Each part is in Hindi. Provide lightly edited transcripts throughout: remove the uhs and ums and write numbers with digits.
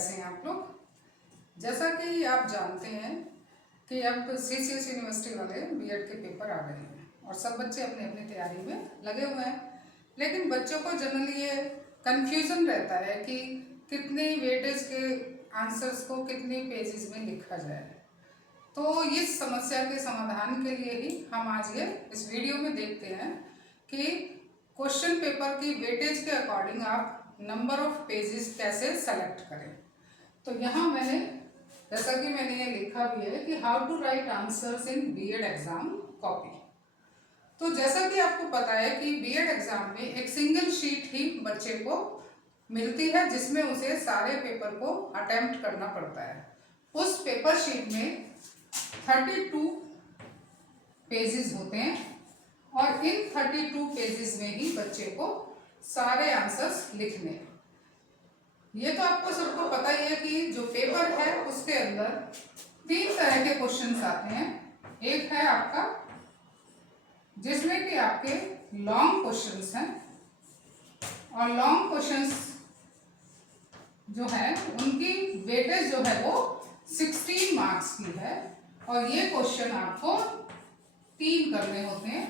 कैसे हैं आप लोग। जैसा कि आप जानते हैं कि अब सीसीएस यूनिवर्सिटी वाले बीएड के पेपर आ गए हैं और सब बच्चे अपनी अपनी तैयारी में लगे हुए हैं। लेकिन बच्चों को जनरली ये कन्फ्यूज़न रहता है कि कितनी वेटेज के आंसर्स को कितने पेजेस में लिखा जाए। तो इस समस्या के समाधान के लिए ही हम आज ये इस वीडियो में देखते हैं कि क्वेश्चन पेपर की वेटेज के अकॉर्डिंग आप नंबर ऑफ पेजेस कैसे सेलेक्ट करें। तो यहाँ मैंने जैसा कि मैंने ये लिखा भी है कि how to write answers in BEd exam copy. तो जैसा कि आपको पता है कि बीएड एग्जाम में एक सिंगल शीट ही बच्चे को मिलती है जिसमें उसे सारे पेपर को अटेम्प्ट करना पड़ता है। उस पेपर शीट में 32 पेजेस होते हैं और इन 32 पेजेस में ही बच्चे को सारे आंसर्स लिखने हैं। ये तो आपको सबको पता ही है कि जो पेपर है उसके अंदर 3 तरह के क्वेश्चंस आते हैं। एक है आपका जिसमें कि आपके लॉन्ग क्वेश्चंस हैं और लॉन्ग क्वेश्चंस जो है उनकी वेटेज जो है वो 16 मार्क्स की है और ये क्वेश्चन आपको 3 करने होते हैं।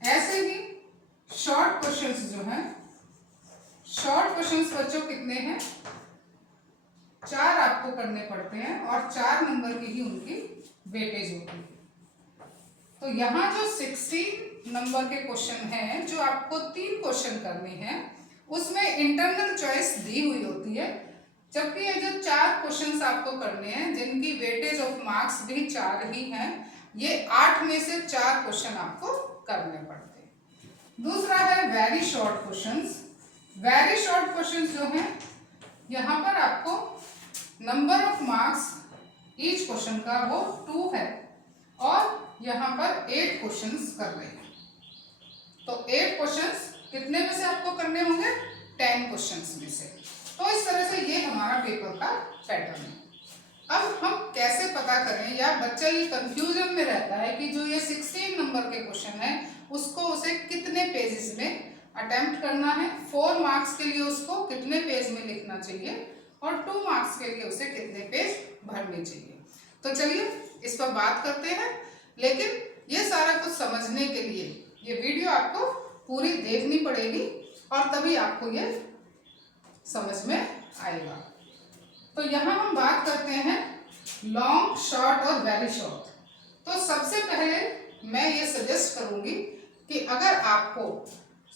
ऐसे ही शॉर्ट क्वेश्चंस जो हैं, शॉर्ट क्वेश्चंस बच्चों कितने हैं, 4 आपको करने पड़ते हैं और 4 नंबर की ही उनकी वेटेज होती है। तो यहाँ जो 16 नंबर के क्वेश्चन हैं जो आपको 3 क्वेश्चन करने हैं उसमें इंटरनल चॉइस दी हुई होती है, जबकि ये जो 4 क्वेश्चंस आपको करने हैं जिनकी वेटेज ऑफ मार्क्स भी 4 ही हैं, ये 8 में से 4 क्वेश्चन आपको करने पड़ते हैं। दूसरा है very short questions. Very short questions जो हैं यहाँ पर आपको number of marks each question का वो 2 है और यहाँ पर 8 क्वेश्चंस कर रहे हैं। तो 8 क्वेश्चंस कितने में से आपको करने होंगे, 10 क्वेश्चंस में से। तो इस तरह से ये हमारा पेपर का पैटर्न है। अब हम कैसे पता करें, या बच्चा ये कंफ्यूजन में रहता है कि जो ये 16 नंबर के क्वेश्चन है उसको उसे कितने पेजेस में अटेम्प्ट करना है, 4 मार्क्स के लिए उसको कितने पेज में लिखना चाहिए और 2 मार्क्स के लिए उसे कितने पेज भरने चाहिए। तो चलिए इस पर बात करते हैं, लेकिन ये सारा कुछ समझने के लिए ये वीडियो आपको पूरी देखनी पड़ेगी और तभी आपको ये समझ में आएगा। तो यहाँ हम बात करते हैं लॉन्ग, शॉर्ट और वेरी शॉर्ट। तो सबसे पहले मैं ये सजेस्ट करूँगी कि अगर आपको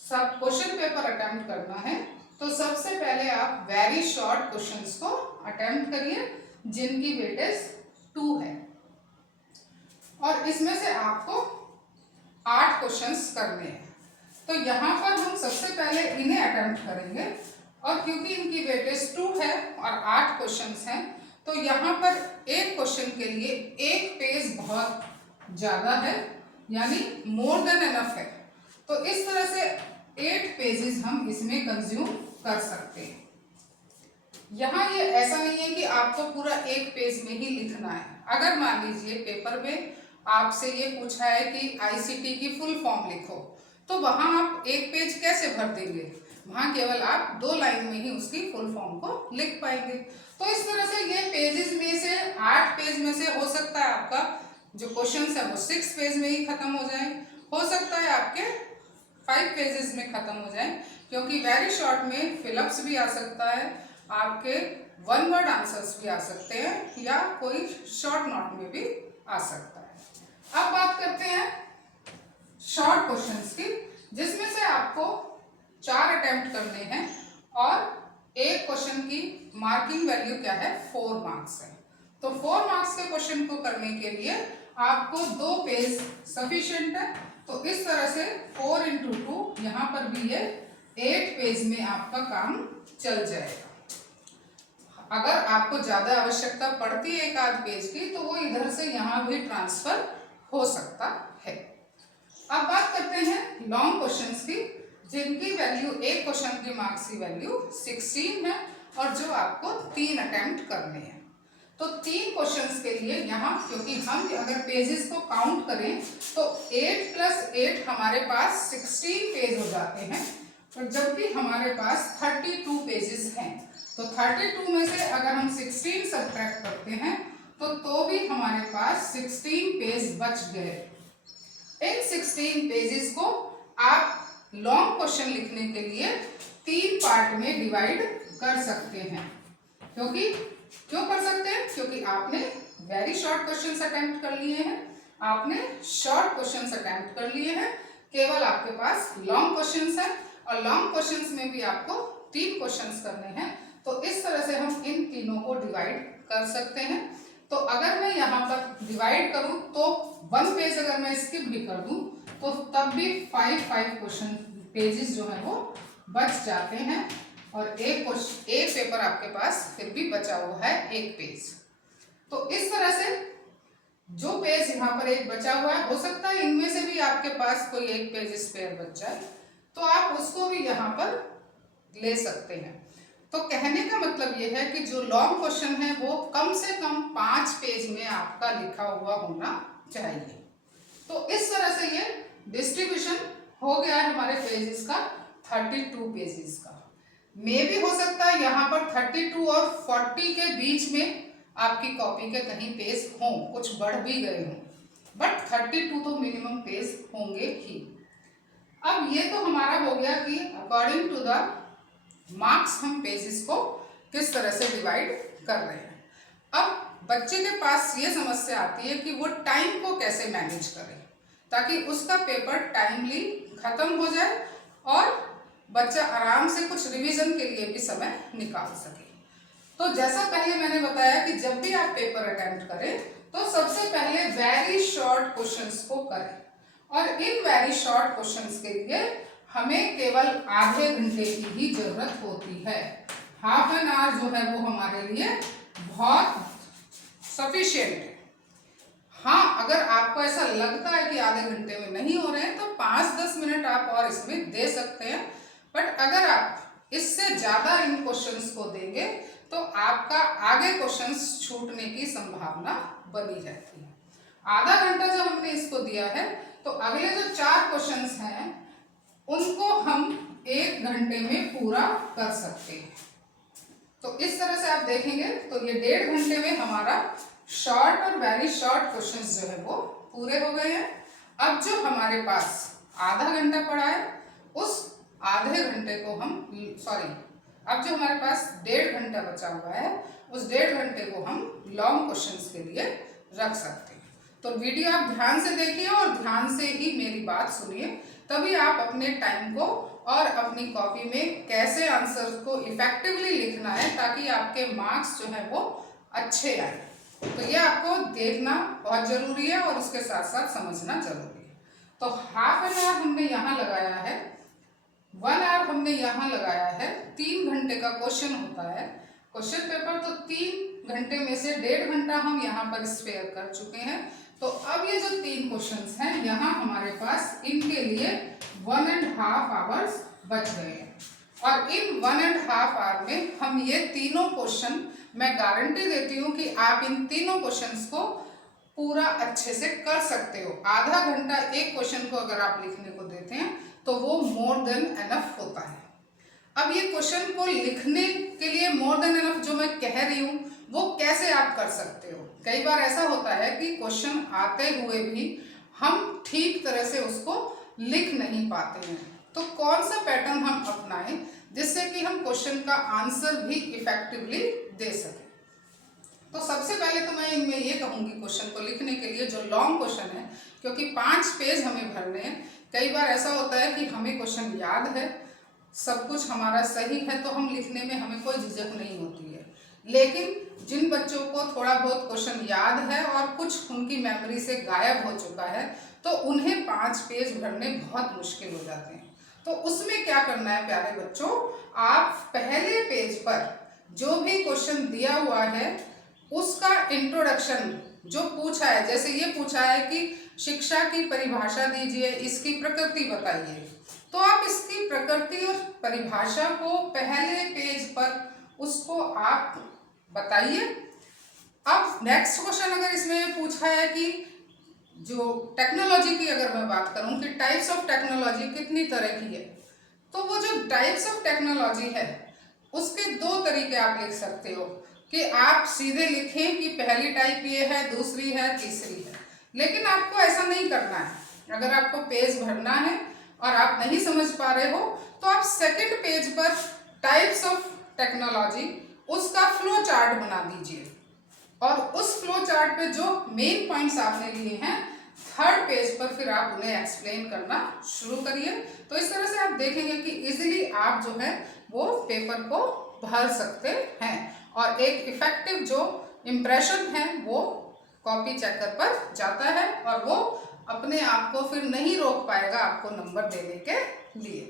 सब क्वेश्चन पेपर अटेम्प्ट करना है तो सबसे पहले आप वेरी शॉर्ट क्वेश्चंस को अटेम्प्ट करिए जिनकी वेटेज 2 है और इसमें से आपको 8 क्वेश्चंस करने हैं। तो यहाँ पर हम सबसे पहले इन्हें अटेम्प्ट करेंगे और क्योंकि इनकी वेटेज 2 है और 8 क्वेश्चंस हैं तो यहाँ पर एक क्वेश्चन के लिए एक पेज बहुत ज़्यादा है, यानी मोर देन एनफ है। तो इस तरह से 8 पेजेस हम इसमें कंज्यूम कर सकते हैं। यहाँ ये ऐसा नहीं है कि आपको पूरा एक पेज में ही लिखना है। अगर मान लीजिए पेपर में आपसे ये पूछा है कि आईसीटी की फुल फॉर्म लिखो, तो वहाँ आप एक पेज कैसे भर देंगे, वहाँ केवल आप 2 लाइन में ही उसकी फुल फॉर्म को लिख पाएंगे। तो इस तरह से ये पेजेस में से 8 पेज में से हो सकता है आपका जो क्वेश्चन है वो 6 पेज में ही खत्म हो जाए, हो सकता है आपके 5 पेजेस में खत्म हो जाए, क्योंकि वेरी शॉर्ट में फिलअप्स भी आ सकता है, आपके 1 वर्ड आंसर्स भी आ सकते हैं या कोई शॉर्ट नोट में भी आ सकता है। अब बात करते हैं शॉर्ट क्वेश्चंस की, जिसमें से आपको 4 अटेम्प्ट करने हैं और एक क्वेश्चन की मार्किंग वैल्यू क्या है, 4 मार्क्स है। तो 4 मार्क्स के क्वेश्चन को करने के लिए आपको 2 पेज सफिशिएंट है। तो इस तरह से 4 × 2 यहाँ पर भी ये 8 पेज में आपका काम चल जाएगा। अगर आपको ज़्यादा आवश्यकता पड़ती है एक आध पेज की तो वो इधर से यहाँ भी ट्रांसफर हो सकता है। अब बात करते हैं लॉन्ग क्वेश्चंस की, जिनकी वैल्यू एक क्वेश्चन की मार्क्स की वैल्यू 16 है और जो आपको 3 अटेम्प्ट करने हैं। तो 3 क्वेश्चंस के लिए यहाँ क्योंकि हम अगर पेजेस को काउंट करें तो 8 + 8 हमारे पास 16 पेज हो जाते हैं तो जब भी हमारे पास 32 पेजेस हैं तो 32 में से अगर हम 16 सब्ट्रैक्ट करते हैं तो भी हमारे पास 16 पेज बच गए। इन 16 पेजेस को आप लॉन्ग क्वेश्चन लिखने के लिए 3 पार्ट में डिवाइड कर सकते हैं। क्यों कर सकते हैं? क्योंकि आपने वेरी शॉर्ट क्वेश्चंस अटेम्प्ट कर लिए हैं, आपने शॉर्ट क्वेश्चंस अटेम्प्ट कर लिए हैं, केवल आपके पास लॉन्ग क्वेश्चंस हैं और लॉन्ग क्वेश्चंस में भी आपको 3 क्वेश्चंस करने हैं। तो इस तरह से हम इन तीनों को डिवाइड कर सकते हैं। तो अगर मैं यहाँ पर डिवाइड करूं तो 1 पेज अगर मैं स्किप भी कर दूं तो तब भी 5 क्वेश्चन पेजेस जो है वो बच जाते हैं और एक पेपर आपके पास फिर भी बचा हुआ है 1 पेज। तो इस तरह से जो पेज यहाँ पर एक बचा हुआ है, हो सकता है इनमें से भी आपके पास कोई 1 पेज स्पेयर बच जाए तो आप उसको भी यहाँ पर ले सकते हैं। तो कहने का मतलब ये है कि जो लॉन्ग क्वेश्चन है वो कम से कम 5 पेज में आपका लिखा हुआ होना चाहिए। तो इस तरह से ये डिस्ट्रीब्यूशन हो गया है हमारे पेजेस का 32 पेजेस का। मे भी हो सकता है यहाँ पर 32 और 40 के बीच में आपकी कॉपी के कहीं पेज हों, कुछ बढ़ भी गए हों, बट 32 तो मिनिमम पेज होंगे ही। अब ये तो हमारा हो गया कि अकॉर्डिंग टू द मार्क्स हम पेजेस को किस तरह से डिवाइड कर रहे हैं। अब बच्चे के पास ये समस्या आती है कि वो टाइम को कैसे मैनेज करे ताकि उसका पेपर टाइमली खत्म हो जाए और बच्चा आराम से कुछ रिवीजन के लिए भी समय निकाल सके। तो जैसा पहले मैंने बताया कि जब भी आप पेपर अटेम्प्ट करें तो सबसे पहले वेरी शॉर्ट क्वेश्चंस को करें और इन वेरी शॉर्ट क्वेश्चंस के लिए हमें केवल आधे घंटे की ही जरूरत होती है। हाफ एन आवर जो है वो हमारे लिए बहुत सफिशिएंट है। हाँ, अगर आपको ऐसा लगता है कि आधे घंटे में नहीं हो रहे हैं तो 5-10 मिनट आप और इसमें दे सकते हैं, बट अगर आप इससे ज़्यादा इन क्वेश्चंस को देंगे तो आपका आगे क्वेश्चंस छूटने की संभावना बनी रहती है। आधा घंटा जब हमने इसको दिया है तो अगले जो 4 क्वेश्चंस हैं उनको हम 1 घंटे में पूरा कर सकते हैं। तो इस तरह से आप देखेंगे तो ये 1.5 घंटे में हमारा शॉर्ट और वेरी शॉर्ट क्वेश्चंस जो है वो पूरे हो गए हैं। अब जो हमारे पास आधा घंटा पड़ा है उस आधे घंटे को हम अब जो हमारे पास 1.5 घंटा बचा हुआ है उस 1.5 घंटे को हम लॉन्ग क्वेश्चंस के लिए रख सकते हैं। तो वीडियो आप ध्यान से देखिए और ध्यान से ही मेरी बात सुनिए, तभी आप अपने टाइम को और अपनी कॉपी में कैसे आंसर को इफेक्टिवली लिखना है ताकि आपके मार्क्स जो है वो अच्छे आए। तो ये आपको देखना बहुत जरूरी है और उसके साथ साथ समझना जरूरी है। तो हाफ एन आवर हमने यहाँ लगाया है, 1 आवर हमने यहाँ लगाया है, 3 घंटे का क्वेश्चन होता है क्वेश्चन पेपर, तो 3 घंटे में से 1.5 घंटा हम यहाँ पर स्पेयर कर चुके हैं। तो अब ये जो 3 क्वेश्चंस हैं यहाँ हमारे पास इनके लिए 1.5 आवर्स बच गए हैं और इन 1.5 आवर में हम ये तीनों क्वेश्चन, मैं गारंटी देती हूँ कि आप इन तीनों क्वेश्चंस को पूरा अच्छे से कर सकते हो। आधा घंटा एक क्वेश्चन को अगर आप लिखने को देते हैं तो वो मोर देन एनफ होता है। अब ये क्वेश्चन को लिखने के लिए मोर देन एनफ जो मैं कह रही हूँ वो कैसे आप कर सकते हो। कई बार ऐसा होता है कि क्वेश्चन आते हुए भी हम ठीक तरह से उसको लिख नहीं पाते हैं, तो कौन सा पैटर्न हम अपनाएं जिससे कि हम क्वेश्चन का आंसर भी इफेक्टिवली दे सकें। तो सबसे पहले तो मैं इनमें ये कहूँगी क्वेश्चन को लिखने के लिए जो लॉन्ग क्वेश्चन है, क्योंकि 5 पेज हमें भरने हैं। कई बार ऐसा होता है कि हमें क्वेश्चन याद है, सब कुछ हमारा सही है, तो हम लिखने में हमें कोई झिझक नहीं होती है। लेकिन जिन बच्चों को थोड़ा बहुत क्वेश्चन याद है और कुछ उनकी मेमोरी से गायब हो चुका है तो उन्हें 5 पेज भरने बहुत मुश्किल हो जाते हैं। तो उसमें क्या करना है प्यारे बच्चों, आप पहले पेज पर जो भी क्वेश्चन दिया हुआ है उसका इंट्रोडक्शन जो पूछा है, जैसे ये पूछा है कि शिक्षा की परिभाषा दीजिए, इसकी प्रकृति बताइए, तो आप इसकी प्रकृति और परिभाषा को पहले पेज पर उसको आप बताइए। अब नेक्स्ट क्वेश्चन अगर इसमें पूछा है कि जो टेक्नोलॉजी की अगर मैं बात करूं कि टाइप्स ऑफ टेक्नोलॉजी कितनी तरह की है, तो वो जो टाइप्स ऑफ टेक्नोलॉजी है उसके दो तरीके आप लिख सकते हो कि आप सीधे लिखें कि पहली टाइप ये है, दूसरी है, तीसरी है। लेकिन आपको ऐसा नहीं करना है। अगर आपको पेज भरना है और आप नहीं समझ पा रहे हो तो आप सेकंड पेज पर टाइप्स ऑफ टेक्नोलॉजी उसका फ्लो चार्ट बना दीजिए और उस फ्लो चार्ट पे जो मेन पॉइंट्स आपने लिए हैं थर्ड पेज पर फिर आप उन्हें एक्सप्लेन करना शुरू करिए। तो इस तरह से आप देखेंगे कि इजीली आप जो है वो पेपर को भर सकते हैं और एक इफेक्टिव जो इम्प्रेशन है वो कॉपी चेकर पर जाता है और वो अपने आप को फिर नहीं रोक पाएगा आपको नंबर देने के लिए।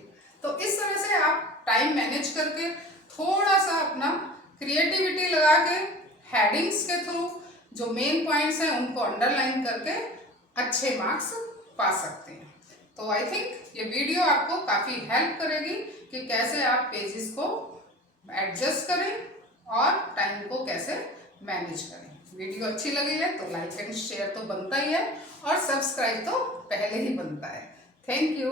तो इस तरह से आप टाइम मैनेज करके थोड़ा सा अपना क्रिएटिविटी लगा के हेडिंग्स के थ्रू जो मेन पॉइंट्स हैं उनको अंडरलाइन करके अच्छे मार्क्स पा सकते हैं। तो आई थिंक ये वीडियो आपको काफ़ी हेल्प करेगी कि कैसे आप पेजेस को एडजस्ट करें और टाइम को कैसे मैनेज करें। वीडियो अच्छी लगी है तो लाइक एंड शेयर तो बनता ही है और सब्सक्राइब तो पहले ही बनता है। Thank you.